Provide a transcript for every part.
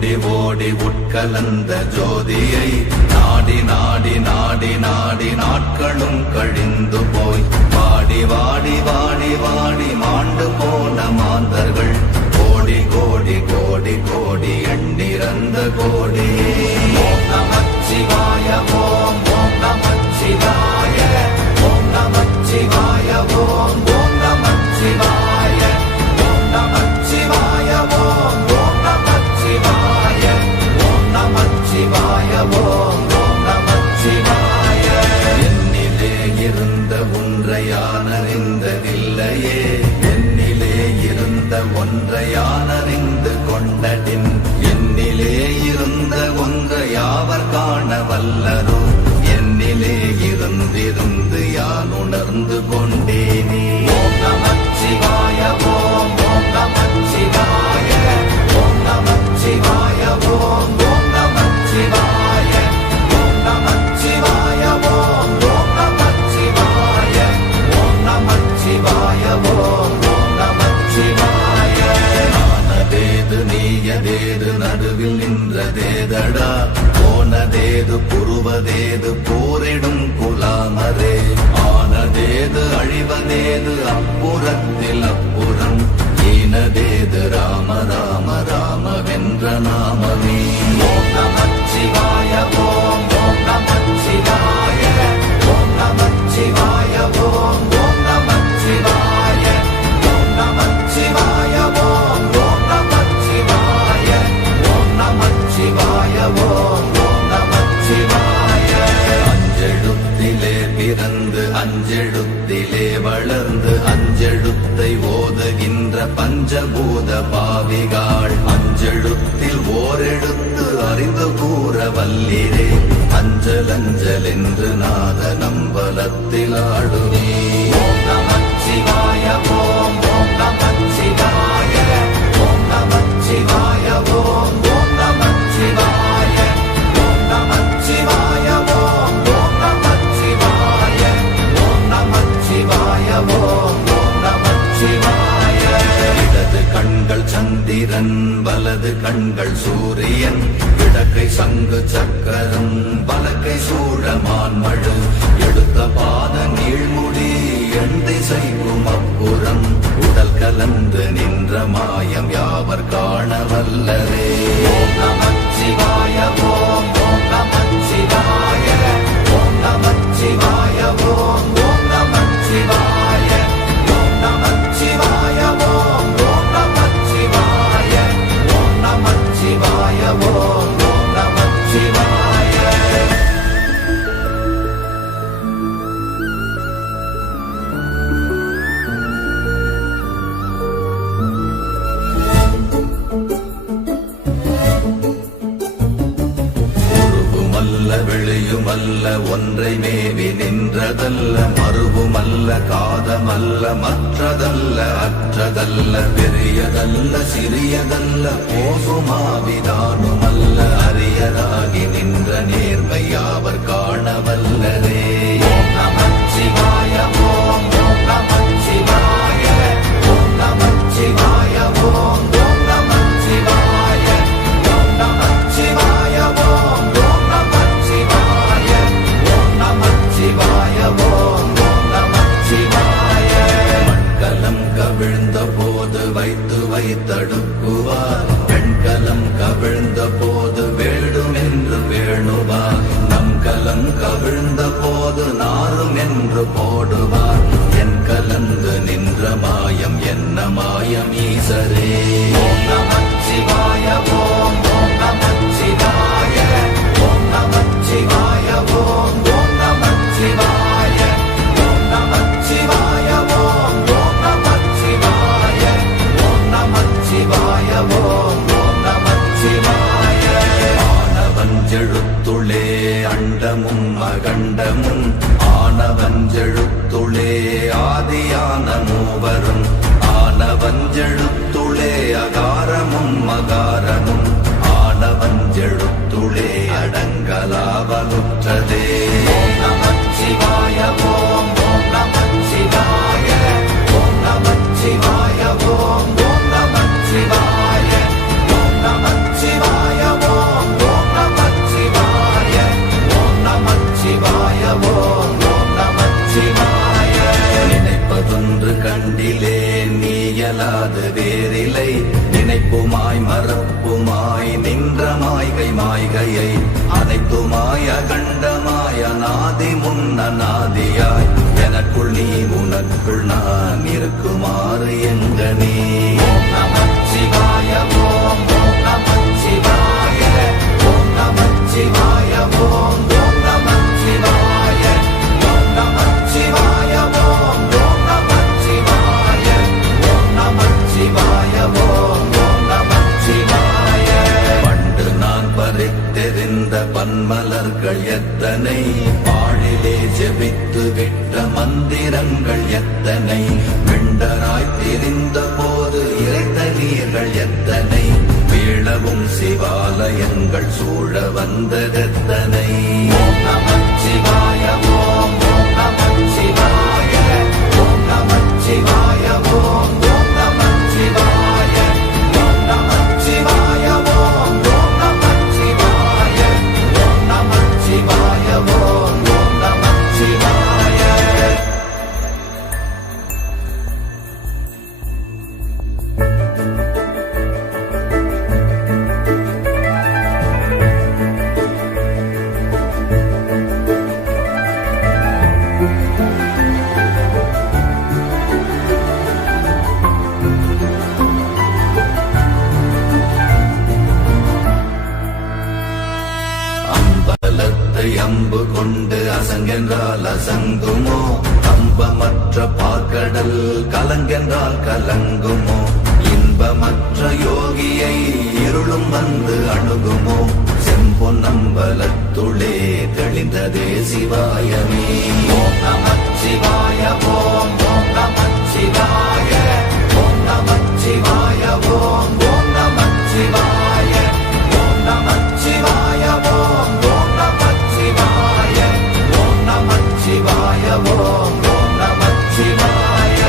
ஓடி ஓடி உட்கலந்த ஜோதியை நாடி நாடி நாடி நாடி நாட்களும் கழிந்து போய் வாடி வாடி வாடி வாடி மாண்டு போன மாந்தர்கள் கோடி கோடி கோடி கோடி எண்ணிறந்த கோடி. ஓம் நமச்சிவாய ஓம் ஓம் நமச்சிவாய ஓம் நமச்சிவாய ஓம் ஓம் நமச்சிவாய ஓம் நமச்சிவாய ஓம் ஓம் நமச்சிவாய ஓம் நமச்சிவாய ஓம் ஓம் நமச்சிவாய. என்னிலே இருந்த ஒன்றை யானறிந்ததில்லையே, என்னிலே இருந்த ஒன்றை யானறிந்து கொண்டடின், என்னிலே இருந்த ஒன்றை யாவர் காண வல்லரோ, என்னிலே இருந்திருந்து யான் உணர்ந்து கொண்டேனே. ஓம் நமச்சிவாய ஓம் ஓம் நமச்சிவாய ஓம் நமச்சிவாய ஓம் ஓம் நமச்சிவாய ஓம் நமச்சிவாய ஓம் ஓம் நமச்சிவாய ஓம் நமச்சிவாய ஓம் ஓம் நமச்சிவாய. ஆனதேது நீயதேது நடுவில் நின்றதேதடா, போனதேது புருவதேது போரிடும் குலாமரே, ஆனதேது அழிவதேது அப்புறத்தில் அப்புறம், ஈனதேது ராம ராம ராம வென்ற நாமமே. ஓம் நமச்சிவாய ஓம் ஓம் நமச்சிவாய ஓம் நமச்சிவாய ஓம் ஓம் நமச்சிவாய ஓம் நமச்சிவாய ஓம் ஓம் நமச்சிவாய ஓம் நமச்சிவாய ஓம் ஓம் நமச்சிவாய. அஞ்செழுத்திலே பிறந்து அஞ்செழுத்திலே வளர்ந்து அஞ்செழுத்தை ஓதுகின்ற பஞ்சபூத பாவிகாள், அஞ்செழுத்தில் ஓரெழுத்து அறிந்து கூற வல்லிரே, அஞ்சல் அஞ்சல் என்று நாத நம்பலத்தில் ஆடுவே. ஓம் நமச்சிவாய ஓம் ஓம் நமச்சிவாய ஓம் நமச்சிவாய ஓம் ஓம் நமச்சிவாய ஓம் நமச்சிவாய ஓம் ஓம் நமச்சிவாய ஓம் நமச்சிவாய ஓம் ஓம் நமச்சிவாய. இடது கண்கள் சந்திரன் வலது கண்கள் சூரியன், இடக்கை சங்கு சக்கரம் வலக்கை சூழமான் மழு, எடுத்த பாத நீழ்முடி எண் திசைக்கும் அப்புறம், உடல் கலந்து நின்ற மாயம் யாவர் காண வல்லரே. ஓம் நமச்சிவாய ஓம் ஓம் நமச்சிவாய ஓம் நமச்சிவாய ஓம் ஓம் நமச்சிவாய ஓம் நமச்சிவாய ஓம் ஓம் நமச்சிவாய ஓம் நமச்சிவாய ஓம் ஓம் நமச்சிவாய. வெளியுமல்ல ஒன்றை மேவி நின்றதல்ல, மறுவுமல்ல காதமல்ல மற்றதல்ல அற்றதல்ல, பெரியதல்ல சிறியதல்ல போகுமாவிதானுமல்ல, அரியதாகி நின்ற நேர்மை யாவர் காண வல்லரே. ஓம் நமச்சிவாய ஓம் ஓம் நமச்சிவாய ஓம் நமச்சிவாய ஓம் ஓம் நமச்சிவாய ஓம் நமச்சிவாய ஓம் ஓம் நமச்சிவாய ஓம் நமச்சிவாய ஓம் ஓம் நமச்சிவாய. மண்கலம் கவிழ்ந்த போது வைத்து வைத்தடுக்குவார், பெண்கலம் கவிழ்ந்த போது வேடும் என்று வேணுவார், நம் கலம் கவிழ்ந்த போது நாரும் என்று போடுவார், என் கலந்து நின்ற மாயம் என்ன மாயம் ஈசரே. ஓம் நமச்சிவாய ஓம் ஓம் நமச்சிவாய ஓம் நமச்சிவாய ஓம் ஓம் நமச்சிவாய ஓம் நமச்சிவாய ஓம் ஓம் நமச்சிவாய ஓம் நமச்சிவாய ஓம் ஓம் நமச்சிவாய. ஆனவஞ்செழுத்துளே அண்டமும் அகண்டமும், ஆனவஞ்செழுத்துளே ஆதியான மூவரும், ஆனவஞ்செழுத்துளே அகாரமும் மகாரமும், ஆனவஞ்செழுத்துளே அடங்கலாவலுற்றதே. ஓம் நமச்சிவாய ஓம் ஓம் நமச்சிவாய ஓம் நமச்சிவாய ஓம் ஓம் நமச்சிவாய ஓம் நமச்சிவாய மாய்கையை அனைத்துமாய கண்டமாய நாதி முன்ன நாதியாய் எனக்குள் நீ உனக்குள் நான் இருக்குமாறு எங்க நீ ஓம் நமச்சிவாய ஓம் ஓம் நமச்சிவாய ஓம் நமச்சிவாய ஓம் ஓம் நமச்சிவாய ஓம் நமச்சிவாய ஓம் ஓம் நமச்சிவாய ஓம் நமச்சிவாய ஓம் ஓம் நமச்சிவாய பண்டு நான் பறித்தெறிந்த பன்மலர்கள் எத்தனை பாழிலே ஜெபித்து விட்ட மந்திரங்கள் எத்தனை விண்டராய் திரிந்த போது இறைத்த நீர்கள் எத்தனை வீழவும் சிவாலயங்கள் சூழ வந்ததெத்தனை ஓம் நமச்சிவாய ஓம் ஓம் நமச்சிவாய ஓம் நமச்சிவாய ஓம் ஓம் நமச்சிவாய ஓம் நமச்சிவாய ஓம் ஓம் நமச்சிவாய ஓம் நமச்சிவாய ஓம் ஓம் நமச்சிவாய அம்பலத்தை அம்பு கொண்டு அசங்கென்றால் அசங்குமோ கம்பமற்ற பார்க்கடல் கலங்கென்றால் கலங்குமோ இன்பமற்ற யோகியை இருளும் வந்து அணுகுமோ செம்பொன்னம்பலத்துளே தெளிந்ததே சிவாயமே ஓம் நமச்சிவாய ஓம் ஓம் நமச்சிவாய ஓம் நமச்சிவாய ஓம் ஓம் நமச்சிவாய ஓம் நமச்சிவாய ஓம் ஓம் நமச்சிவாய ஓம் நமச்சிவாய ஓம் ஓம் நமச்சிவாய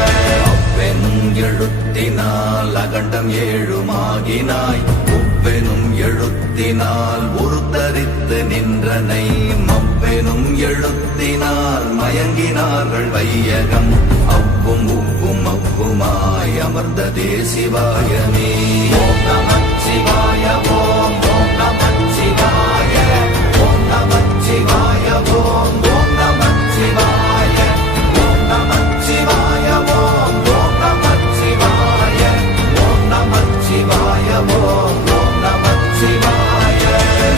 அவ்வெனும் எழுத்தினால் அகண்டம் ஏழுமாகினாய் உவ்வெனும் எழுத்தினால் உருத்தரித்து நின்றனை மவ்வெனும் எழுத்தினால் மயங்கினார்கள் வையகம் அவ்வும் உவ்வும் அவ்வுமாய் அமர்ந்ததே சிவாயமே ஓம் நமச்சிவாய ஓம் ஓம் நமச்சிவாய ஓம் நமச்சிவாய ஓம் ஓம் நமச்சிவாய ஓம் நமச்சிவாய ஓம் ஓம் நமச்சிவாய ஓம் நமச்சிவாய ஓம் ஓம் நமச்சிவாய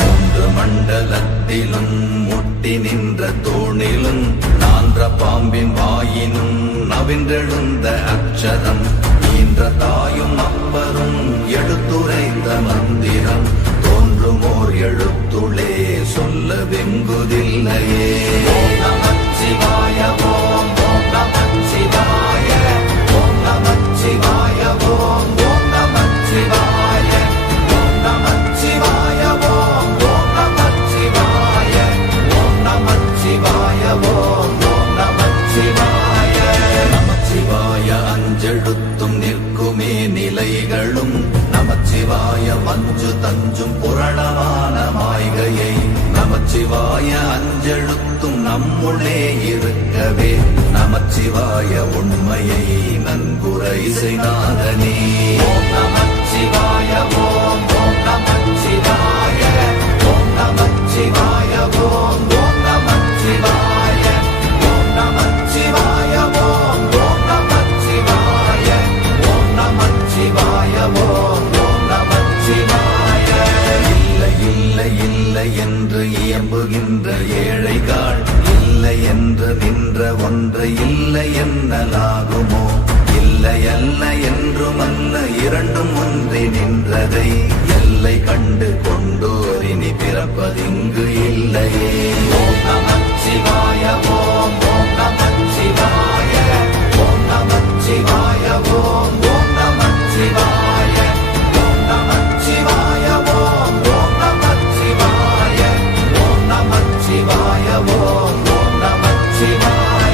மூன்று மண்டலத்திலும் முட்டி நின்ற தூணிலும் நான்ற பாம்பின் வாயினும் நவின்றெழுந்த அக்ஷரம் ஈன்ற தாயும் அப்பரும் எடுத்துரைந்த மந்திரம் தோன்றுமோர் எழுத்துளே சொல்ல வெங்குதில்லையே ஓம் நமச்சிவாய ஓம் ஓம் நமச்சிவாய ஓம் நமச்சிவாய ஓம் ஓம் நமச்சிவாய ஓம் நமச்சிவாய ஓம் ஓம் நமச்சிவாய ஓம் நமச்சிவாய ஓம் ஓம் நமச்சிவாய நமச்சிவாய அஞ்செழுத்தும் நிற்குமே நிலைகளும் நமச்சிவாய மஞ்சு தஞ்சும் புரணமான மாய்கையை நமச்சிவாய அஞ்செழுத்தும் நம்முள்ளே இருக்கவே நமச்சிவாய உண்மையை நன்குரை செய்நாதனே ஓம் நமச்சிவாய ஓம் ஓம் நமச்சிவாய ஓம் நமச்சிவாய ஓம் ஓம் நமச்சிவாய ஓம் நமச்சிவாய ஓம் ஓம் நமச்சிவாய ஓம் நமச்சிவாய ஓம் ஓம் நமச்சிவாய இல்லை இல்லை இல்லை என்று இயம்புகின்ற ஏழைகள் இல்லை என்று நின்ற ஒன்று இல்லை என்னலாகுமோ இல்லை அல்ல என்றுமல்ல இரண்டும் ஒன்றி நின்றதை எல்லை கண்டு கொண்டோர் இனி பிறப்பதிங்கு இல்லையே ஓம் நமச்சிவாய ஓம் ஓம் நமச்சிவாய ஓம் நமச்சிவாய ஓம் ஓம் நமச்சிவாய ஓம் நமச்சிவாய ஓம் ஓம் நமச்சிவாய ஓம் நமச்சிவாய ஓம் ஓம் நமச்சிவாய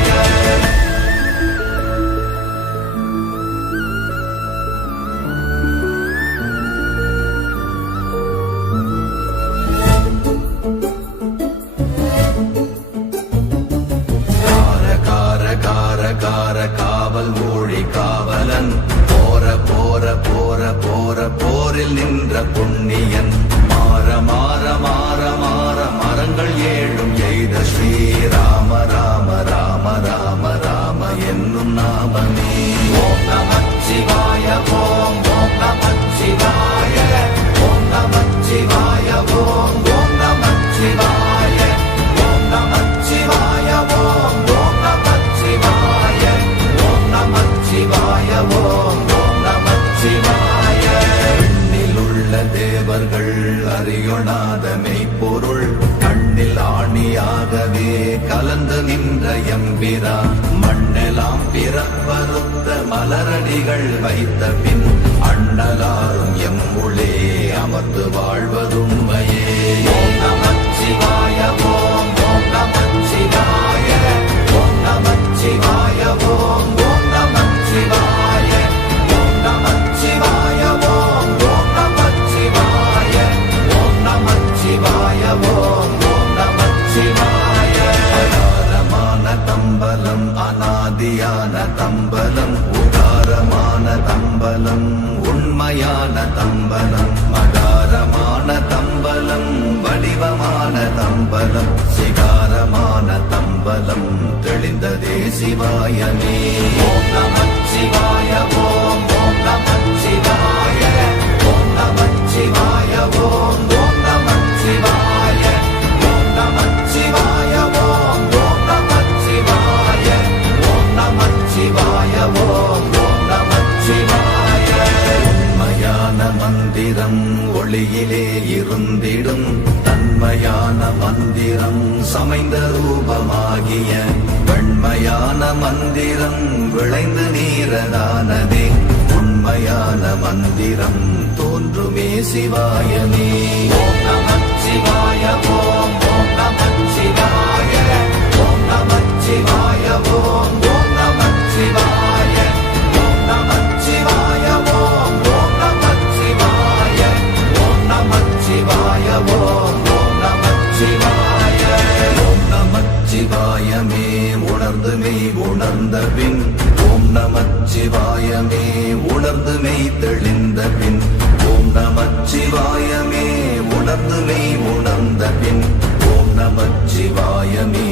காவல் ஊழி காவலன் போர போரில் நின்ற புண்ணியன் மாற மாற நின்ற எம்பிரா மண்ணெல்லாம் பிறப்பறுத்த மலரடிகள் வைத்த பின் அண்ணலாரும் எம்முளே அமர்ந்து வாழ்வதுண்மையே. ஓம் நமச்சிவாய ஓம் ஓம் நமச்சிவாய ஓம் நமச்சிவாய ஓம் ஓம் நமச்சிவாய ஓம் நமச்சிவாய ஓம் ஓம் நமச்சிவாய ஓம் நமச்சிவாய ஓம் ஓம் நமச்சிவாய. அகாரமான தம்பலம் அநாதியான தம்பலம் உகாரமான தம்பலம் உண்மையான தம்பலம் மகாரமான தம்பலம் வடிவமான தம்பலம் சிகாரமான தம்பலம் தெளிந்ததே சிவாயமே. ஓம் நமச்சிவாய ஓம் ஓம் நமச்சிவாய ஓம் நமச்சிவாய ஓம் ஓம் நமச்சிவாய ஓம் நமச்சிவாய ஓம் ஓம் நமச்சிவாய ஓம் நமச்சிவாய ஓம் ஓம் நமச்சிவாய. உண்மையான மந்திரம் ஒளியிலே இருந்திடும் தன்மையான மந்திரம் சமைந்த ரூபமாகிய வெண்மையான மந்திரம் விளைந்து நீரதானதே உண்மையான மந்திரம் தோன்றுமே சிவாயமே. ஓம் நமச்சிவாய ஓம் ஓம் நமச்சிவாய ஓம் நமச்சிவாய ஓம் ஓம் நமச்சிவாய ஓம் நமச்சிவாய ஓம் ஓம் நமச்சிவாய ஓம் நமச்சிவாய ஓம் ஓம் நமச்சிவாய. ஓம் நமச்சிவாயமே உணர்ந்து மெய் உணர்ந்த பின் ஓம் நமச்சிவாயமே உணர்ந்து மெய் தெளிந்த பின் ஓம் நமச்சிவாயமே உணர்ந்து மெய் உணர்ந்த பின் ஓம் நமச்சிவாயமே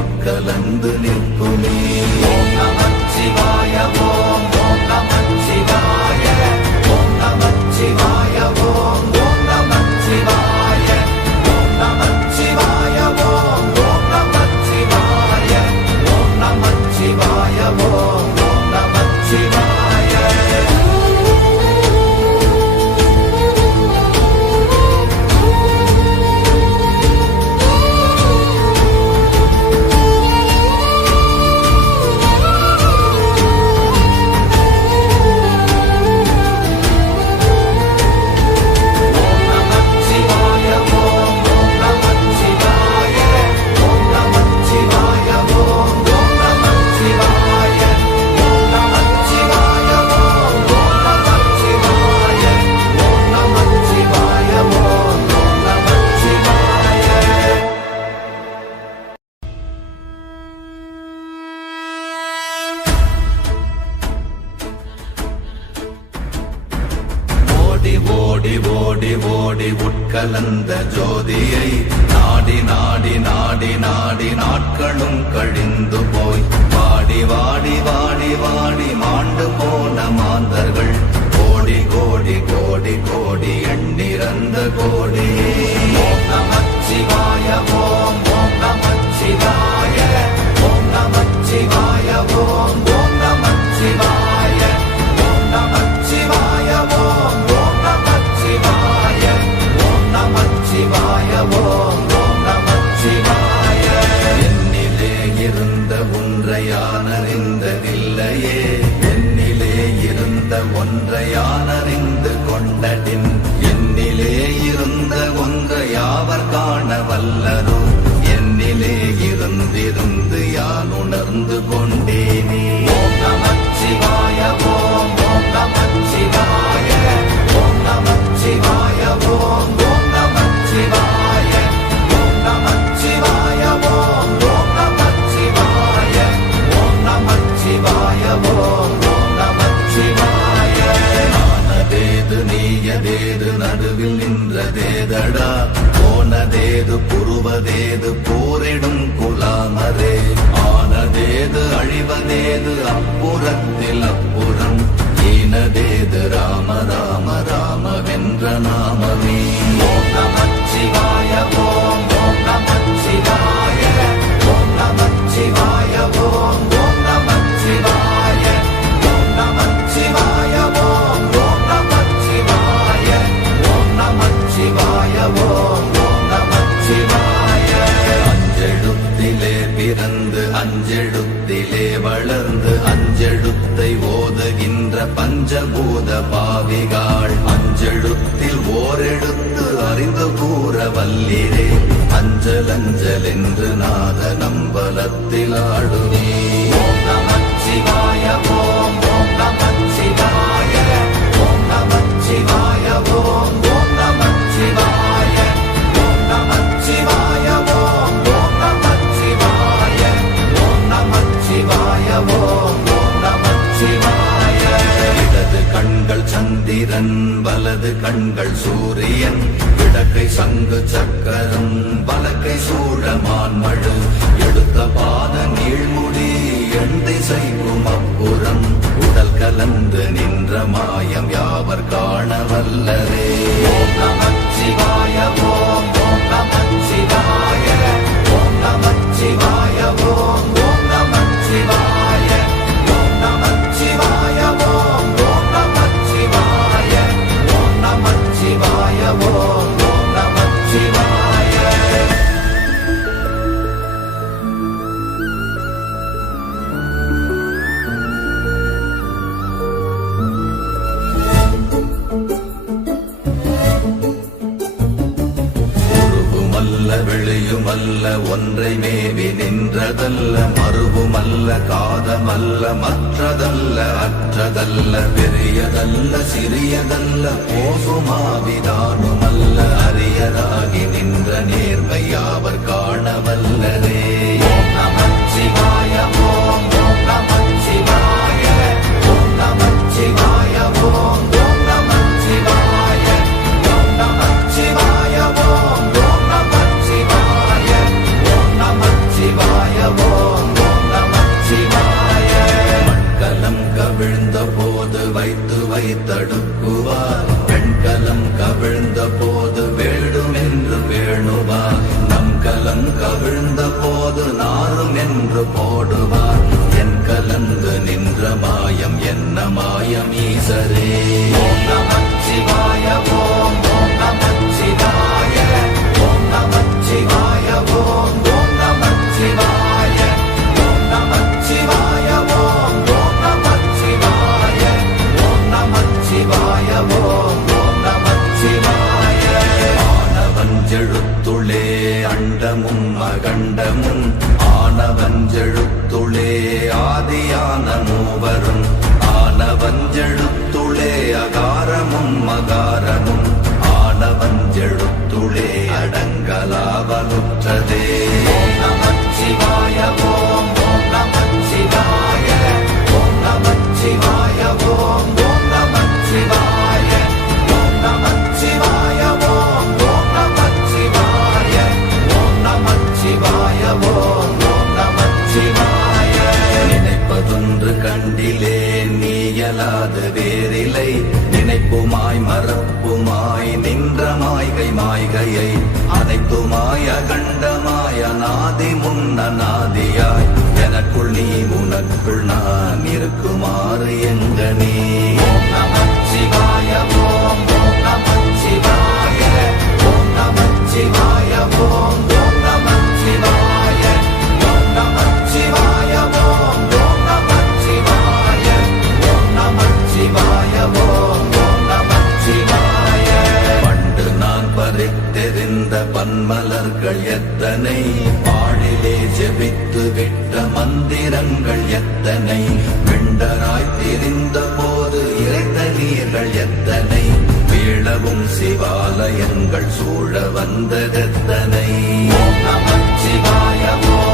உட்கலந்து நிற்குமே. ஓம் நமச்சிவாய ஓம் ஓம் நமச்சிவாய ஓம் நமச்சிவாய ஓம் ஓம் நமச்சிவாய ஓம் நமச்சிவாய ஓம் ஓம் நமச்சிவாய ஓம் நமச்சிவாய ஓம் ஓம் நமச்சிவாய. ஓடி ஓடி ஓடி உட்கலந்த ஜோதியை நாடி நாடி நாடி நாடி நாட்களும் கழிந்து போய் வாடி வாடி வாடி வாடி மாண்டு போன மாந்தர்கள் கோடி கோடி கோடி கோடி எண்ணிறந்த கோடியே. ஓம் நமச்சிவாய ஓம் ஓம் நமச்சிவாய ஓம் நமச்சிவாய ஓம் ஓம் நமச்சிவாய ஓம் நமச்சிவாய ஓம் ஓம் நமச்சிவாய ஓம் நமச்சிவாய ஓம் ஓம் நமச்சிவாய. என்னிலே இருந்த ஒன்றை யான் அறிந்ததில்லையே என்னிலே இருந்த ஒன்றை யான் அறிந்து கொண்டடின் என்னிலே இருந்த ஒன்றை யாவர் காண வல்லரோ என்னிலே இருந்திருந்து யான் உணர்ந்து கொண்டேனே. ஓம் நமச்சிவாய ஓம் ஓம் நமச்சிவாய ஓம் நமச்சிவாய ஓம் ஓம் நமச்சிவாய ஓம் நமச்சிவாய ஓம் ஓம் நமச்சிவாய ஓம் நமச்சிவாய ஓம் ஓம் நமச்சிவாய. ஆனதேது நீயதேது நடுவில் நின்றதேதடா போனதேது புருவதேது போரிடும் குலாமரே ஆனதேது அழிவதேது அப்புறத்தில் அப்புறம் ஈனதேது ராம ராம ராமவென்ற நாமமே. ஓம் நமச்சிவாய ஓம் ஓம் நமச்சிவாய ஓம் நமச்சிவாய ஓம் ஓம் நமச்சிவாய ஓம் நமச்சிவாய ஓம் ஓம் நமச்சிவாய ஓம் நமச்சிவாய ஓம் ஓம் நமச்சிவாய. அஞ்செழுத்திலே பிறந்து அஞ்செழுத்திலே வளர்ந்து அஞ்செழுத்தை ஓதுகின்ற பஞ்சபூத பாவிகாள் அஞ்செழுத்தில் ஓரெழுத்து அறிந்து கூற வல்லிரே அஞ்சல் அஞ்சல் என்று நாத நம்பலத்தில் ஆடுவே ஓம் நமச்சிவாய ஓம் ஓம் நமச்சிவாய ஓம் நமச்சிவாய ஓம் ஓம் நமச்சிவாய ஓம் நமச்சிவாய ஓம் ஓம் நமச்சிவாய ஓம் நமச்சிவாய ஓம் ஓம் நமச்சிவாய இடது கண்கள் சந்திரன் வலது கண்கள் சூரியன் இடக்கை சங்கு சக்கரம் வலக்கை சூழமான் மழு எடுத்த பாத நீழ்முடி எண் திசைக்கும் அப்புறம் உடல் கலந்து நின்ற மாயம் யாவர் காண வல்லரே ஓம் நமச்சிவாய ஓம் ஓம் நமச்சிவாய ஓம் நமச்சிவாய ஓம் ஓம் நமச்சிவாய ஓம் நமச்சிவாய ஓம் ஓம் நமச்சிவாய ஓம் நமச்சிவாய ஓம் ஓம் நமச்சிவாய வெளியுமல்ல ஒன்றை மேவி நின்றதல்ல மறுவுமல்ல காதமல்ல மற்றதல்ல அற்றதல்ல பெரியதல்ல சிறியதல்ல போகுமாவிதானுமல்ல அரியராகி நின்ற நேர்மை யாவர் காணவல்லரே ஓம் நமச்சிவாய ஓம் ஓம் நமச்சிவாய ஓம் நமச்சிவாய ஓம் ஓம் நமச்சிவாய ஓம் நமச்சிவாய ஓம் மண்கலம் கவிழ்ந்த போது வைத்தடுக்குவார் பெண்கலம் கவிழ்ந்த போது வேடும் என்று வேணுவார் நம் கலம் கவிழ்ந்த போது நாரும் என்று போடுவார் என் கலந்து நின்ற மாயம் என்ன மாயம் ஈசரே ஓம் நமச்சிவாய ஓம் ஓம் நமச்சிவாய ஓம் நமச்சிவாய ஓம் ஓம் நமச்சிவாய ஓம் நமச்சிவாய ஓம் ஓம் நமச்சிவாய ஓம் நமச்சிவாய ஓம் ஓம் நமச்சிவாய ஆனவஞ்செழுத்துளே அண்டமும் அகண்டமும் ஆனவஞ்செழுத்துளே ஆதியான மூவரும் ஆனவஞ்செழுத்துளே அகாரமும் மகாரமும் ஆனவஞ்செழுத்துளே அடங்கலாவலுற்றதே ஓம் நமச்சிவாய ஓம் ஓம் நமச்சிவாய ஓம் நமச்சிவாய ஓம் ஓம் நமச்சிவாய ஓம் நமச்சிவாய ஓம் ஓம் நமச்சிவாய ஓம் நமச்சிவாய ஓம் ஓம் நமச்சிவாய நினைப்பதொன்று கண்டிலே நீயலாது வேறில்லை நினைப்புமாய் மறப்புமாய் நின்ற மாய்கை மாய்கையை அனைத்துமாய் அகண்டமாய் அநாதி முன்னநாதியாய் எனக்குள் நீ உனக்குள் நான் இருக்குமாறு எங்கனே ஓம் நமச்சிவாய ஓம் ஓம் நமச்சிவாய ஓம் நமச்சிவாய ஓம் ஓம் நமச்சிவாய ஓம் நமச்சிவாய ஓம் ஓம் நமச்சிவாய ஓம் நமச்சிவாய ஓம் ஓம் நமச்சிவாய பண்டு நான் பறித்தெறிந்த பன்மலர்கள் எத்தனை பாழிலே ஜெபித்து விட்ட மந்திரங்கள் எத்தனை விண்டராய் திரிந்த போது இறைத்த நீர்கள் எத்தனை வீழவும் சிவாலயங்கள் சூழ வந்ததெத்தனை ஓம் நமச்சிவாய ஓம்